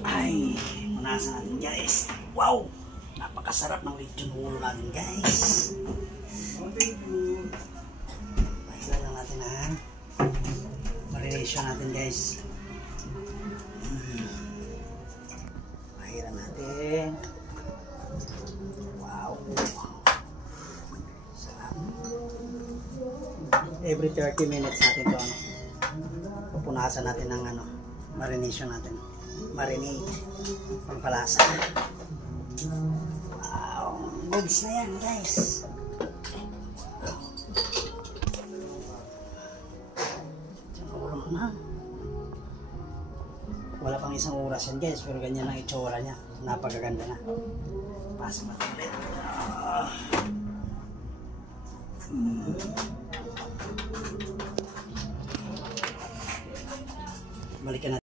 Ay, punasan natin guys. Wow! Napakasarap ng lechon ulo natin guys. Paisa lang natin ang marination natin guys. Pahiran natin. Wow! Sarap. Every 30 minutes natin ito pupunasan natin ng marination natin. Marinate. Pampalasa. Wow. Goods na yan guys. Wala pang isang oras yan guys. Pero ganyan ang itsura niya. Napakaganda na. Pasok natin ulit. Balikan natin.